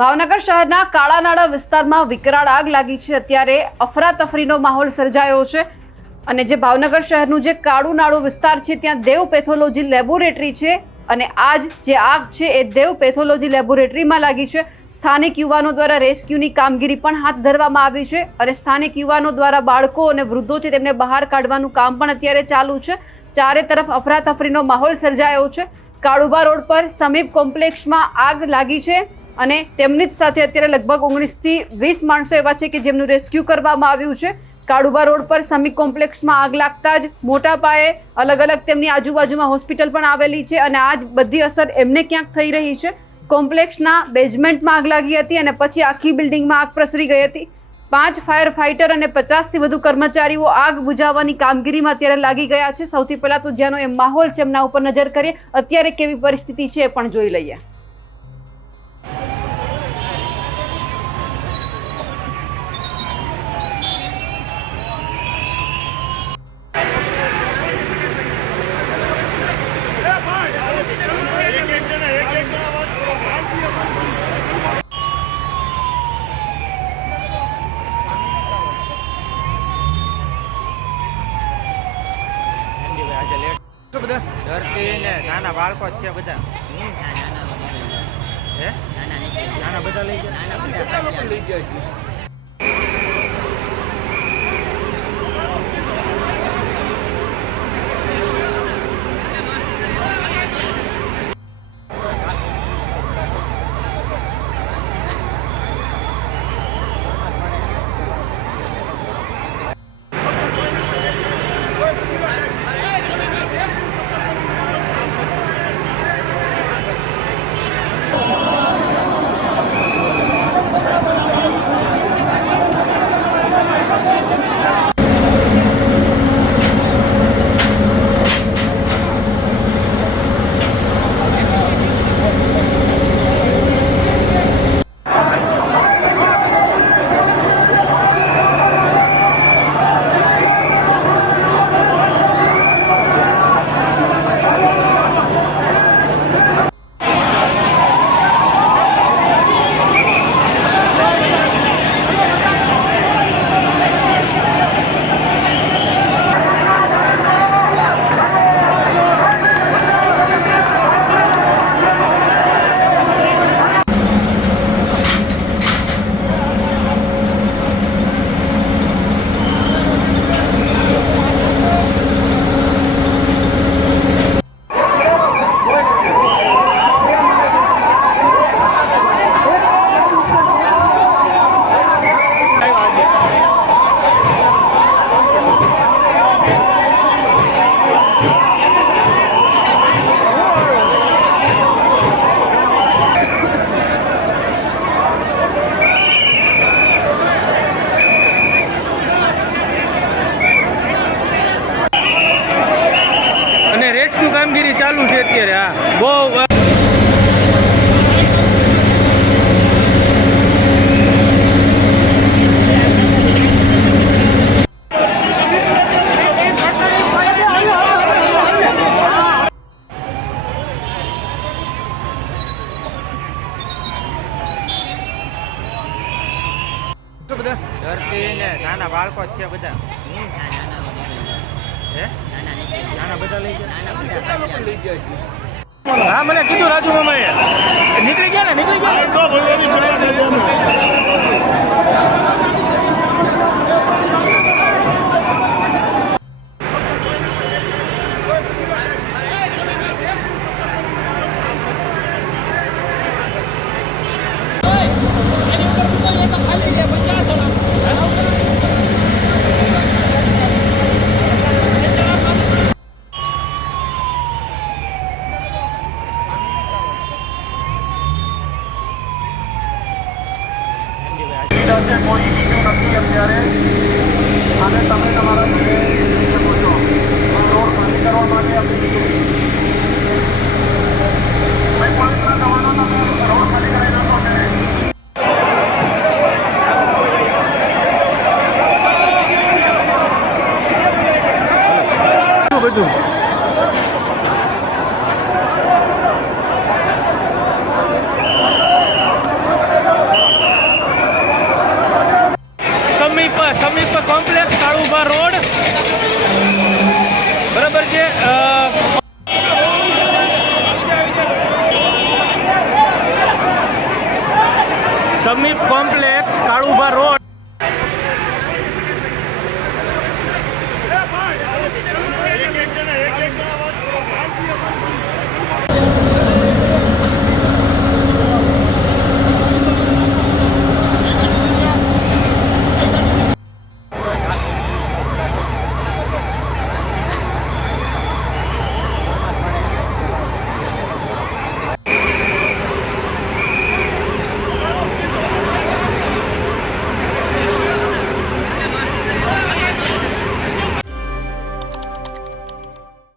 ભાવનગર શહેરના કાળાનાળા વિસ્તારમાં વિકરાળ આગ લાગી છે। અત્યારે અફરાતફરીનો માહોલ સર્જાયો છે અને જે ભાવનગર શહેરનું જે કાળું નાળું વિસ્તાર છે ત્યાં દેવ પેથોલોજી લેબોરેટરી છે અને આજ જે આગ છે એ દેવ પેથોલોજી લેબોરેટરીમાં લાગી છે। સ્થાનિક યુવાનો દ્વારા રેસ્ક્યુની કામગીરી પણ હાથ ધરવામાં આવી છે અને સ્થાનિક યુવાનો દ્વારા બાળકો અને વૃદ્ધો છે તેમને બહાર કાઢવાનું કામ પણ અત્યારે ચાલુ છે। ચારે તરફ અફરાતફરીનો માહોલ સર્જાયો છે। કાળુબા રોડ પર સમીપ કોમ્પ્લેક્સમાં આગ લાગી છે અને તેમની જ સાથે અત્યારે લગભગ 19 થી 20 માણસો એવા છે કે જેમનું રેસ્ક્યુ કરવામાં આવ્યું છે। કાળુબા રોડ પર સમીપ કોમ્પ્લેક્સમાં આગ લાગતા જ મોટા પાયે અલગ અલગ તેમની આજુબાજુમાં હોસ્પિટલ પણ આવેલી છે અને આ જ બધી અસર એમને ક્યાંક થઈ રહી છે। કોમ્પ્લેક્સના બેઝમેન્ટમાં આગ લાગી હતી અને પછી આખી બિલ્ડિંગમાં આગ પ્રસરી ગઈ હતી। 5 ફાયર ફાઇટર અને 50 થી વધુ કર્મચારીઓ આગ બુઝાવવાની કામગીરીમાં અત્યારે લાગી ગયા છે। સૌથી પહેલા તો જેનો એ માહોલ છે એમના ઉપર નજર કરીએ, અત્યારે કેવી પરિસ્થિતિ છે એ પણ જોઈ લઈએ। ધરતી ને નાના બાળકો જ છે બધા નાના બધા લઈ ગયા છે। રેસ્ક્યુ કામગીરી ચાલુ છે અત્યારે। હા બહુ ધરતી ને નાના બાળકો જ છે બધા નાના બધા લઈ ગયા છે। હા મને કીધું રાજુ મામાએ નીકળી ગયા ને કોઈ ઇસ્યુ નથી અત્યારે અને તમે તમારા ઘરે પહોંચો રોડ ખાલી કરવા માટે આપી દીધું ભાઈ પોલીસના જવાનો તમે રોડ ખાલી કરાવી નાખો બધું